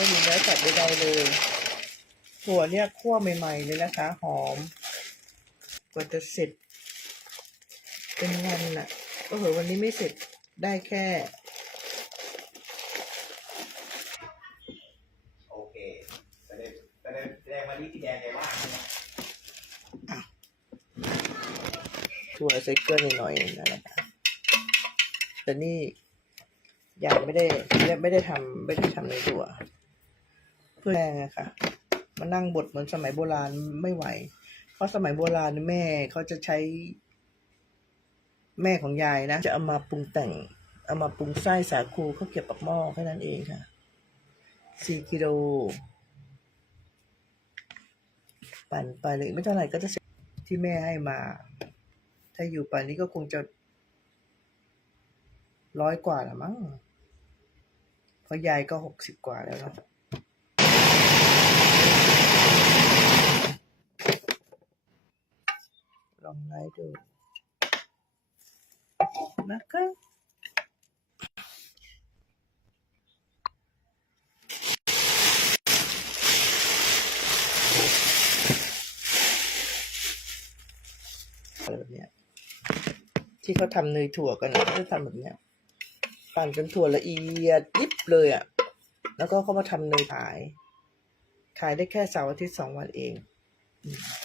ไม่มีเนื้อสัตว์ใดๆเลยถั่วเนี่ยคั่วใหม่ๆเลยนะคะ หอมกว่าจะเสร็จ เป็นวันน่ะก็เหอะวันนี้ไม่เสร็จได้แค่โอเคแสดงแสดงแสดงวันนี้พี่แดงใจว่างใช่ไหมถั่วใส่เกลือหน่อยๆนั่นแหละค่ะแต่นี่ยังไม่ได้ไม่ได้ทำไม่ได้ทำในถั่ว เพื่อแรงอะค่ะมานั่งบดเหมือนสมัยโบราณไม่ไหว เพราะสมัยโบราณแม่เขาจะใช้ แม่ของยายนะ จะเอามาปรุงแต่ง เอามาปรุงไส้สาคูเขาเก็บปักหม้อแค่นั้นเองค่ะสี่กิโลปั่นไปเลยไม่เท่าไหร่ก็จะเสร็จที่แม่ให้มา ถ้าอยู่ป่านนี้ก็คงจะร้อยกว่าละมั้งเพราะยายก็หกสิบกว่าแล้วเนาะลอง ไลฟ์ดูนะคะแบบเนี้ยที่เขาทำเนยถั่วกันนะเขาจะทำแบบเนี้ยปั่นจนถั่วละเอียดยิบเลยอะ่ะ แล้วก็เขามาทำเนยขาย ขายได้แค่เสาร์อาทิตย์สองวันเองอ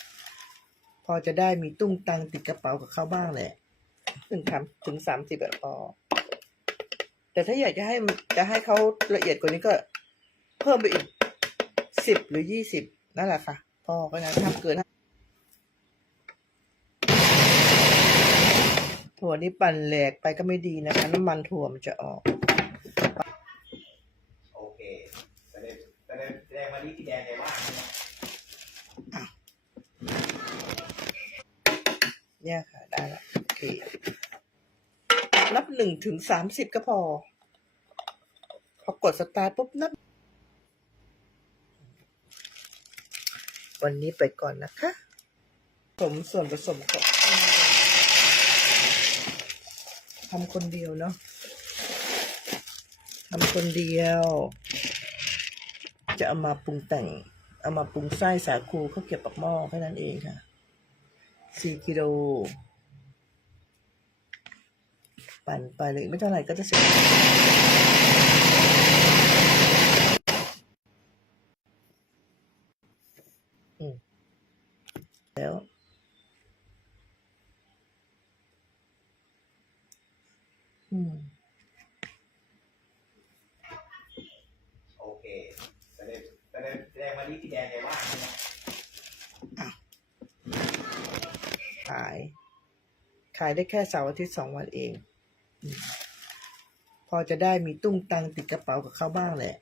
พอจะได้มีตุ้งตังติดกระเป๋ากับเขาบ้างแหละถึงทำถึงสามสิบแบบพอแต่ถ้าอยากจะให้จะให้เขาละเอียดกว่านี้ก็ เพิ่มไปอีกสิบหรือยี่สิบนั่นแหละค่ะพอก็นะทำเกินถั่วนี้ปั่นแหลกไปก็ไม่ดีนะคะ น้ำมันถั่วมันจะออกโอเคแสดงแสดงแสดงวันนี้พี่แดงใจว่างใช่ไหม เนี่ยค่ะ ได้ละโอเคนับหนึ่งถึงสามสิบก็พอ พอกดสตาร์ทปุ๊บนับ วันนี้ไปก่อนนะคะผสมส่วนผสมก่อนทำคนเดียวเนาะทำคนเดียว จะเอามาปรุงแต่ง เอามาปรุงไส้สาคูเขาวเก็บปักหม้อแค่นั้นเองค่ะ สี่กิโลปั่นไปเลยไม่เท่าไหร่ก็จะเสร็จแล้ว อืม โอเคแสดงแสดงแสดงวันนี้พี่แดงใจว่างใช่ไหม ขาย ขายได้แค่เสาร์อาทิตย์สองวันเอง พอจะได้มีตุ้งตังติดกระเป๋ากับเขาบ้างแหละ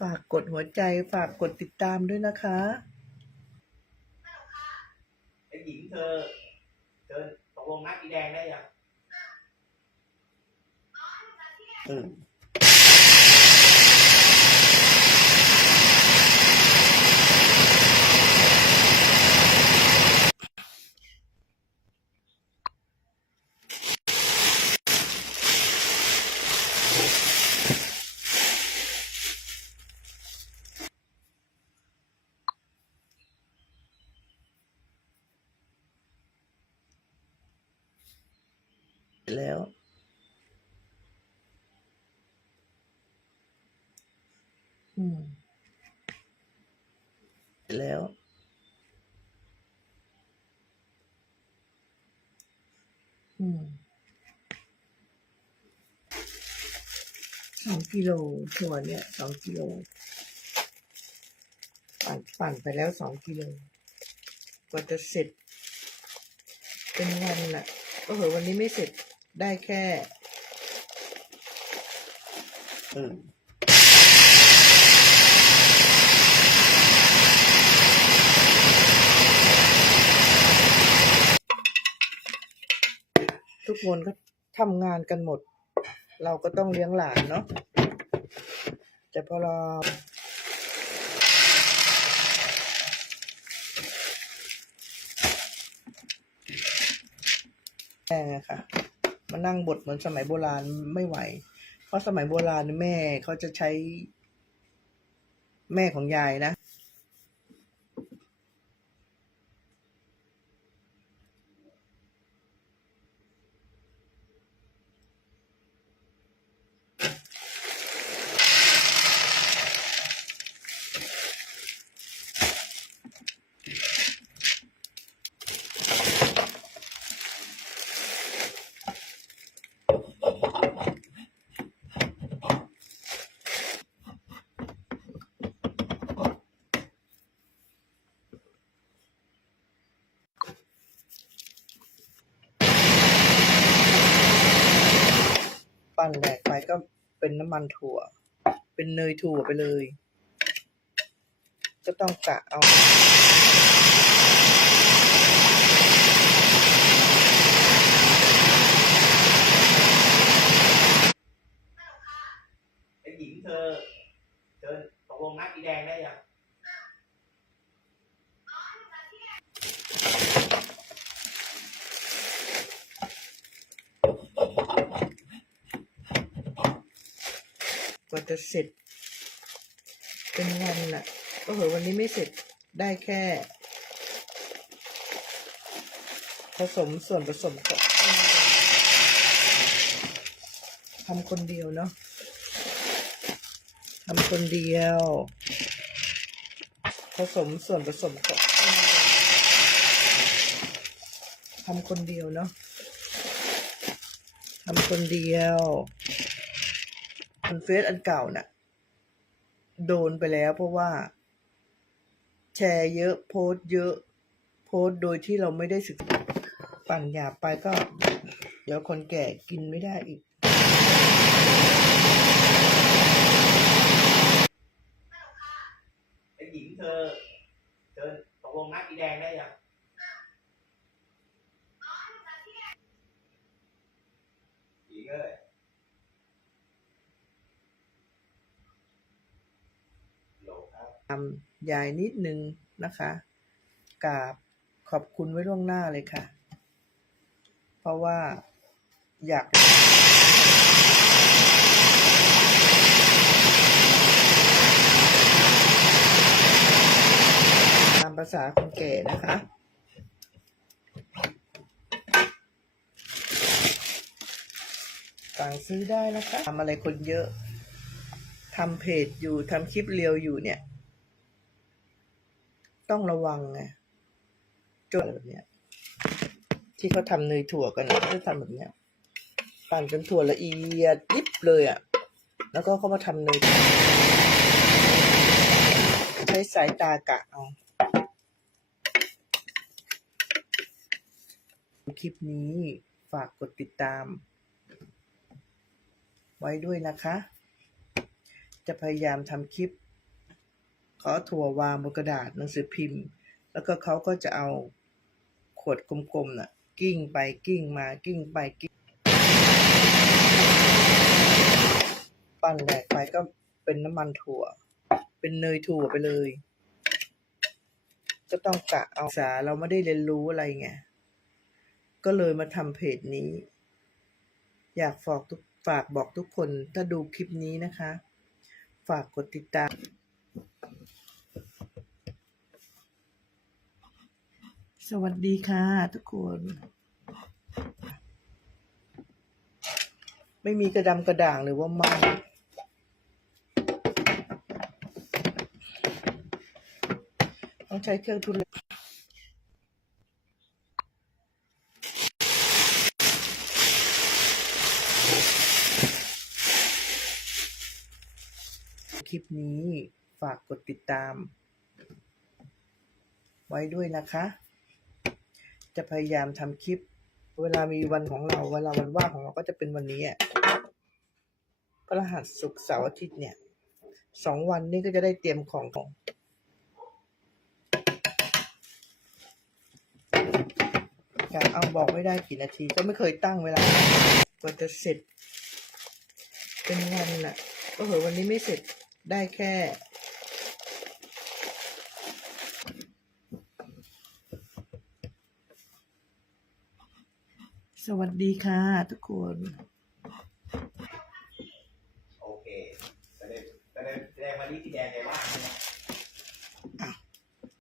ฝากกดหัวใจฝากกดติดตามด้วยนะคะไอ้หญิงเธอเธอ ตกลงนัดพี่ แล้ว อืม แล้ว อืมสองกิโลถั่วเนี่ยสองกิโลปั่นปั่นไปแล้วสองกิโลกว่าจะเสร็จ เป็นวันน่ะก็เหอะวันนี้ไม่เสร็จ ได้แค่อืมทุกคนก็ทำงานกันหมด เราก็ต้องเลี้ยงหลานเนาะแต่พอเราแม่อะค่ะ มานั่งบทเหมือนสมัยโบราณไม่ไหว เพราะสมัยโบราณแม่เขาจะใช้แม่ของยายนะันแหลกไปก็เป็นน้ำมันถั่ว เป็นเนยถั่วไปเลย ก็ต้องกะเอา ไอ้หญิงเธอ เธอตกลงนัดอีแดงได้ยัง กว่าจะเสร็จ เป็นวันน่ะก็เหอวันนี้ไม่เสร็จได้แค่ ผสมส่วนผสมก่อนทำคนเดียวเนาะทำคนเดียว ผสมส่วนผสมก่อนทำคนเดียวเนาะทำคนเดียว อันเฟซอันเก่าน่ะ โดนไปแล้วเพราะว่า แชร์เยอะโพสต์เยอะ โพสต์โดยที่เราไม่ได้ศึกษาปั่นหยาบไปก็ เดี๋ยวคนแก่กินไม่ได้อีกไอ้หญิงเธอ เธอตกลงนัดอีแดงได้ยังหญิงเอ้ย หลครับทำยายนิดนึงนะคะกราบขอบคุณไว้ล่วงหน้าเลยค่ะ เพราะว่าอยากตามภาษาคนแก่นะคะสั่งซื้อได้นะคะทำอะไรคนเยอะทำเพจอยู่ทำคลิปเรียวอยู่เนี่ย ต้องระวังไงจนแบบเนี้ย ที่เขาทำเนยถั่วกันเขาจะทำแบบเนี้ยปั่นจนถั่วละเอียดยิบเลยอะ่ะ แล้วก็เขามาทำเนยใช้สายตากะเอาคลิปนี้ฝากกดติดตาม ไว้ด้วยนะคะ จะพยายามทำคลิป เขอถั่ววางบนกระดาษหนังสือพิมพ์ แล้วก็เขาก็จะเอาขวดกลมๆน่ะ กิ้งไปกิ้งมากิ้งไปกิ้งปั้นแหลกไปก็เป็นน้ำมันถั่ว เป็นเนยถั่วไปเลย ก็ต้องกะเอาสาเราไม่ได้เรียนรู้อะไรไงก็เลยมาทำเพจนี้ อยากฝากทุกฝากบอกทุกคนถ้าดูคลิปนี้นะคะ ฝากกดติดตาม สวัสดีค่ะทุกคน ไม่มีกระดำกระด่างหรือว่าไมันต้องใช้เครื่องทุนคลิปนี้ฝากกดติดตามไว้ด้วยนะคะ จะพยายามทำคลิป เวลามีวันของเรา เวลาวันว่างของเราก็จะเป็นวันนี้อะพระหัสศุกร์เสาร์อาทิตย์เนี่ยสองวันนี้ก็จะได้เตรียมของของ อยากเอาบอกไม่ได้กี่นาที ก็ไม่เคยตั้งเวลากว่าจะเสร็จ เป็นวันน่ะ ก็เหอวันนี้ไม่เสร็จได้แค่ สวัสดีค่ะทุกคน โอเคแสดงแสดงแสดงมาที่พี่แดงไงว่า